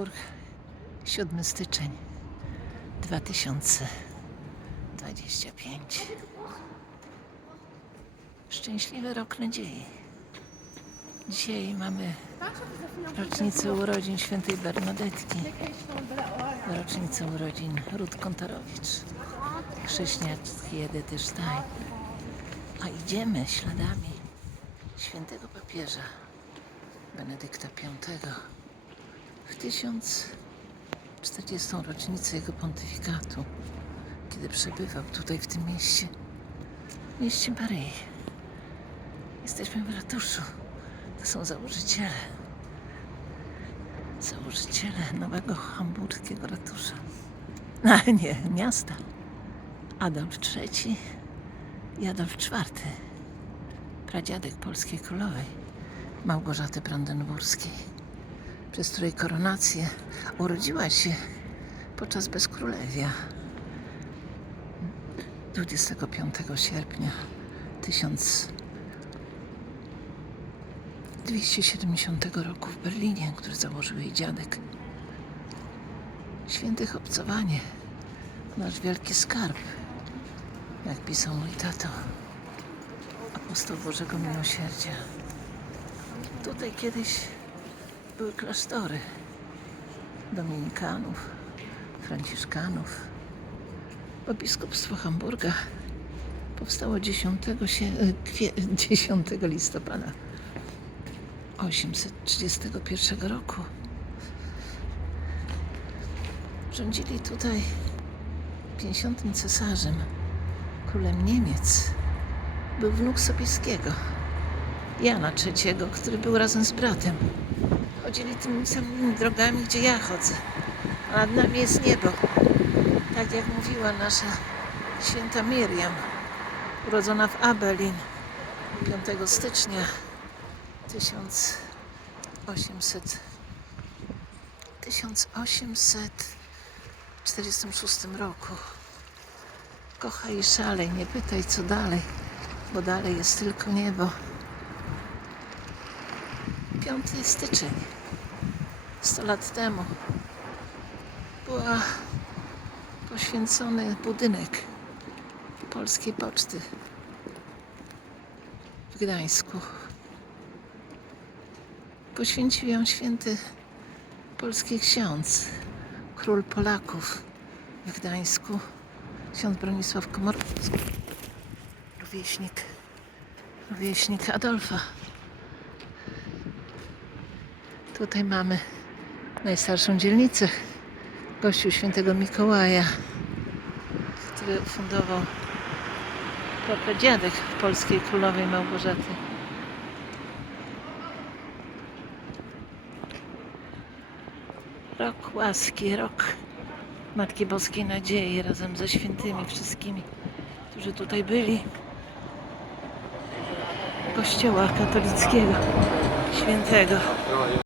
Hamburg, 7 styczeń 2025. Szczęśliwy rok nadziei. Dzisiaj mamy rocznicę urodzin świętej Bernadetki, rocznicę urodzin Rut Kontarowicz, chrześcijańskiej Edyty Stein. A idziemy śladami świętego papieża Benedykta V w 1040. rocznicę jego pontyfikatu, kiedy przebywał tutaj w tym mieście, mieście Maryi. Jesteśmy w ratuszu. To są założyciele. Założyciele nowego hamburskiego ratusza. A nie, miasta. Adolf III i Adolf IV. Pradziadek polskiej królowej Małgorzaty Brandenburskiej, przez której koronację urodziła się podczas bezkrólewia 25 sierpnia 1270 roku w Berlinie, który założył jej dziadek. Świętych obcowanie, nasz wielki skarb, jak pisał mój tato, apostoł Bożego Miłosierdzia. Tutaj kiedyś były klasztory dominikanów, franciszkanów. Bo biskupstwo Hamburga powstało 10, sie- e, kwie- 10 listopada 831 roku. Rządzili tutaj 50 cesarzem, królem Niemiec. Był wnuk Sobieskiego. Jana III, który był razem z bratem. Chodzili tymi samymi drogami, gdzie ja chodzę. A nad nami jest niebo. Tak jak mówiła nasza święta Miriam, urodzona w Abelin 5 stycznia 1800 1846 roku. Kochaj i szalej, nie pytaj co dalej, bo dalej jest tylko niebo. 5 styczeń, 100 lat temu, była poświęcony budynek Polskiej Poczty w Gdańsku. Poświęcił ją święty polski ksiądz, król Polaków w Gdańsku, ksiądz Bronisław Komorowski, rówieśnik, rówieśnik Adolfa. Tutaj mamy najstarszą dzielnicę, kościół świętego Mikołaja, który ufundował dziadek polskiej królowej Małgorzaty. Rok łaski, rok Matki Boskiej Nadziei razem ze świętymi wszystkimi, którzy tutaj byli. Kościoła katolickiego, świętego.